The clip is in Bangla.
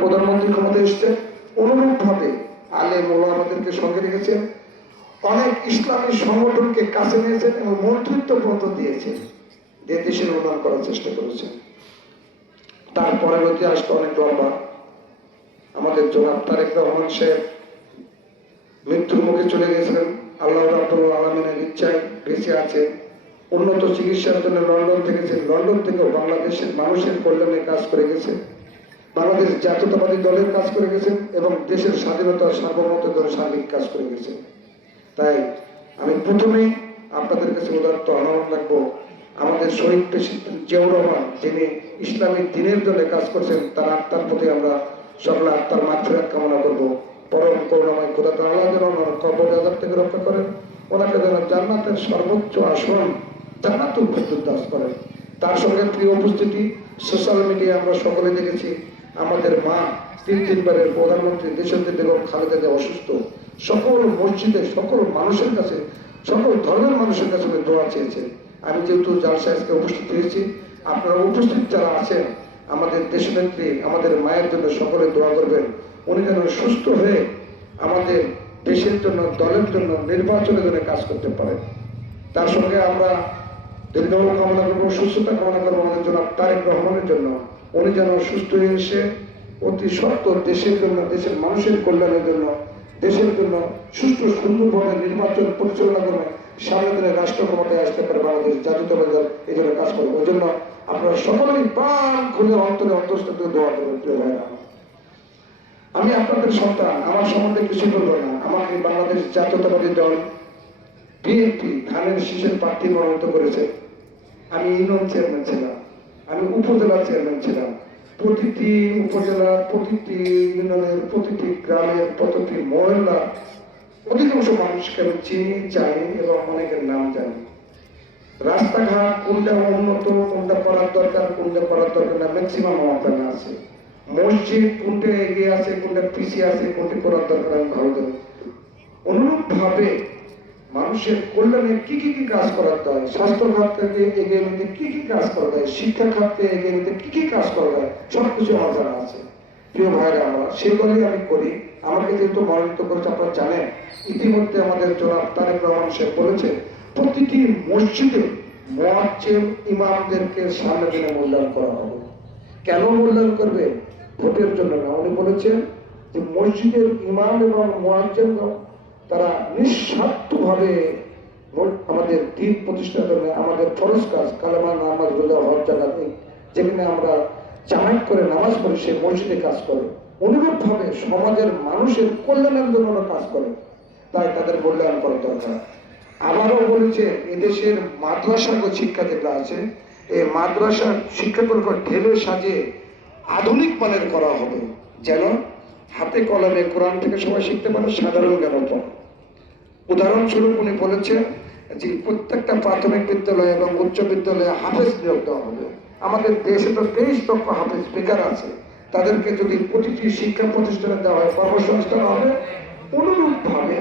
প্রধানমন্ত্রী ক্ষমতায় এসছে, অনুরূপভাবে আলেম ওলামাদেরকে সঙ্গে রেখেছেন, অনেক ইসলামী সংগঠনকে কাছে নিয়েছেন এবং মন্ত্রিত্ব পদ দিয়েছেন, দেশের উন্নয়ন করার চেষ্টা করেছেন। তারপরের ইতিহাস তো অনেক লম্বা। আমাদের জনাব তারেক রহমান সাহেব মৃত্যুর মুখে চলে গেছিলেন, আল্লাহ রাব্বুল আলামিনের ইচ্ছায় বেঁচে আছে। উন্নত চিকিৎসার জন্য লন্ডন থেকেছেন, লন্ডন থেকেও বাংলাদেশের মানুষের কল্যাণে কাজ করে গেছে, বাংলাদেশ জাতীয়তাবাদী দলের কাজ করে গেছেন এবং দেশের স্বাধীনতা সার্বভৌমত্বের জন্য সার্বিক কাজ করে গেছেন। তাই আমি প্রথমেই আপনাদের কাছে উদাত্ত আহ্বান রাখবো, আমাদের শহীদ প্রেসিডেন্ট জিয়াউর রহমান যিনি ইসলামিক দিনের জন্য কাজ করছেন, তার আত্মার প্রতি আমরা সকলে আত্মার মাগফিরাত কামনা করবো। পরম করুণাময় খোদা তাআলা যেন ওনার কবর আযাব থেকে রক্ষা করেন, ওনাকে যেন জান্নাতের সর্বোচ্চ আসন জান্নাতুল ফেরদৌস দান করেন। তার সঙ্গে প্রিয় উপস্থিতি, সোশ্যাল মিডিয়ায় আমরা সকলে দেখেছি আমাদের মা তিনবারের প্রধানমন্ত্রী দেশনেত্রী বেগম খালেদা জিয়া অসুস্থ। সকল মসজিদে সকল মানুষের কাছে, সকল ধর্মের মানুষের কাছে দোয়া চেয়েছেন। আমি যেহেতু জালসায় আজকে উপস্থিত হয়েছি, আপনারা উপস্থিত যারা আছেন আমাদের দেশনেত্রী আমাদের মায়ের জন্য সকলে দোয়া করবেন, উনি যেন সুস্থ হয়ে আমাদের দেশের জন্য, দলের জন্য, নির্বাচনের জন্য কাজ করতে পারেন। তার সঙ্গে আমরা দীর্ঘায়ু কামনা করবো, সুস্থতা কামনা করবো আমাদের জনাব তারেক রহমানের জন্য, উনি যেন সুস্থ হয়ে এসে অতি সত্বর দেশের জন্য, দেশের মানুষের কল্যাণের জন্য, দেশের জন্য সুস্থ সুন্দরভাবে নির্বাচন পরিচালনা করে সামনে দিনে রাষ্ট্র ক্ষমতায় আসতে পারে বাংলাদেশ জাতীয়তাবাদী দল এই জন্য কাজ করবে। ওই জন্য আপনারা সকলেই প্রাণ খুলে অন্তরে অন্তঃস্থ দোয়া করবেন। প্রিয় ভাইরা, আমি আপনাদের সন্তান, আমার সম্বন্ধে কিছু বলবো না। আমাকে বাংলাদেশ জাতীয়তাবাদী দল বিএনপি ধানের শীষের প্রার্থী মনোনীত করেছে। আমি ইউনিয়ন চেয়ারম্যান ছিলাম, আমি উপজেলা চেয়ারম্যান ছিলাম। প্রতিটি উপজেলার, প্রতিটি ইউনিয়নের, প্রতিটি গ্রামের, প্রতিটি মহল্লা অধিকাংশ মানুষকে আমি চিনি, জানি এবং অনেকের নাম জানি। রাস্তাঘাট কোনটা উন্নত, কোনটা করার দরকার, কোনটা করার দরকার না, ম্যাক্সিমাম আমার জানা আছে। মসজিদ কোনটা এগিয়ে আছে, কোনটা পিছিয়ে আছে, কোনটি করার দরকার আমি ভালো জানি। অনুরূপ ভাবে মানুষের কল্যাণে কি কি কাজ করার দরকার, স্বাস্থ্য খাতে এগিয়ে নিতে কি কি কাজ করা যায়, শিক্ষা খাতে এগিয়ে নিতে কি কি কাজ করা যায়, সবকিছু আমার জানা আছে। প্রিয় ভাইরা, আমরা সেগুলোই আমি করি। আমাকে যেহেতু মনোনীত করেছে আপনারা জানেন, ইতিমধ্যে আমাদের জনাব তারেক রহমান সাহেব বলেছে প্রতিটি মসজিদে মুয়াজ্জিন ইমামদেরকে সামনে দিনে মূল্যায়ন করা হবে। কেন মূল্যায়ন করবে? ভোটের জন্য না। উনি বলেছেন যে মসজিদের ইমাম এবং মুয়াজ্জিন তারা নিঃস্বার্থভাবে আমাদের দিন প্রতিষ্ঠার জন্য আমাদের ফরজ কাজ কালেমা, নামাজ, রোজা, হজ, জাকাত, যেখানে আমরা জামাত করে নামাজ পড়ি সেই মসজিদে কাজ করে। অনুরূপ ভাবে সমাজের মানুষের কল্যাণের জন্য কাজ করে, তাই তাদের মূল্যায়ন করা দরকার। আবারও বলেছে এদেশের মাদ্রাসা শিক্ষা যেটা আছে, এই মাদ্রাসা শিক্ষাগুলোকে ঢেলে সাজিয়ে আধুনিক মানের করা হবে, যেন হাতে কলমে কোরআন থেকে সবাই শিখতে পারে, সাধারণ জ্ঞান পায়। উদাহরণস্বরূপ উনি বলেছেন যে প্রত্যেকটা প্রাথমিক বিদ্যালয় এবং উচ্চ বিদ্যালয়ে হাফেজ নিয়োগ দেওয়া হবে। আমাদের দেশে তো 23 লক্ষ হাফেজ বেকার আছে, তাদেরকে যদি প্রতিটি শিক্ষা প্রতিষ্ঠানে দেওয়া হয়, কর্মসংস্থান হবে। অনুরূপ ভাবে